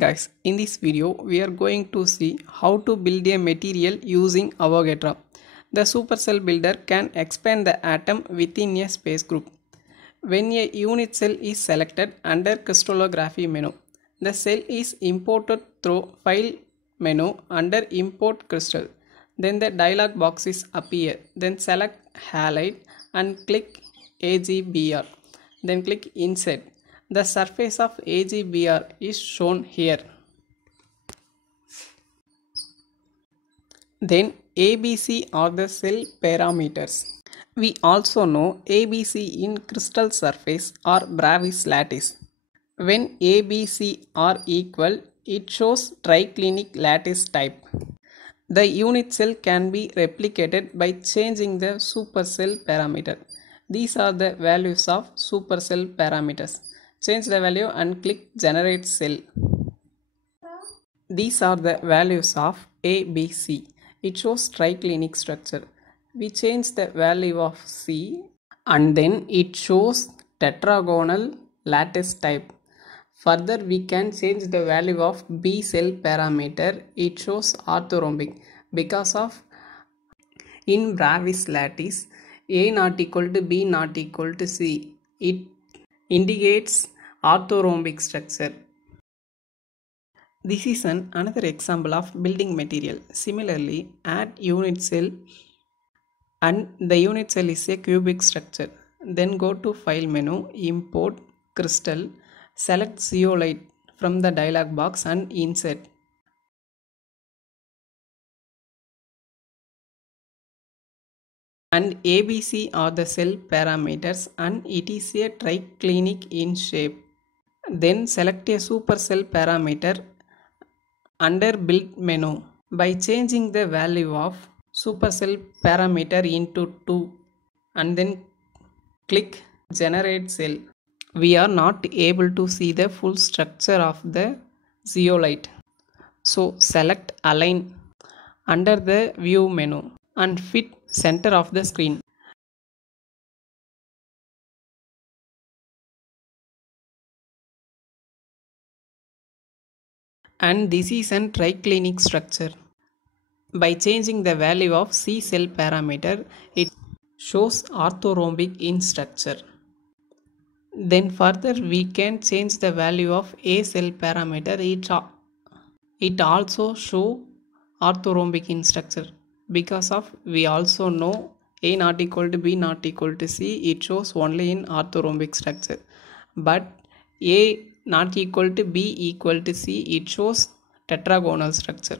Guys, in this video we are going to see how to build a material using Avogadro. The supercell builder can expand the atom within a space group. When a unit cell is selected under crystallography menu, the cell is imported through file menu under import crystal. Then the dialog box is appear. Then select halide and click AGBR. Then click insert. The surface of AGBR is shown here. Then ABC are the cell parameters. We also know ABC in crystal surface or Bravais lattice. When ABC are equal, it shows triclinic lattice type. The unit cell can be replicated by changing the supercell parameter. These are the values of supercell parameters. Change the value and click generate cell. These are the values of ABC. It shows triclinic structure. We change the value of C and then it shows tetragonal lattice type. Further, we can change the value of B cell parameter. It shows orthorhombic because of in Bravais lattice A not equal to B not equal to C. It indicates orthorhombic structure. This is another example of building material. Similarly, add unit cell and the unit cell is a cubic structure. Then go to file menu, import crystal, select zeolite from the dialog box and insert. And ABC are the cell parameters and it is a triclinic in shape. Then select a supercell parameter under build menu by changing the value of supercell parameter into 2 and then click generate cell. We are not able to see the full structure of the zeolite. So select align under the view menu and fit center of the screen. And this is an triclinic structure. By changing the value of C cell parameter, it shows orthorhombic in structure. Then further we can change the value of A cell parameter. It also show orthorhombic in structure because of we also know A not equal to B not equal to C. It shows only in orthorhombic structure. But A not equal to B equal to C, it shows tetragonal structure.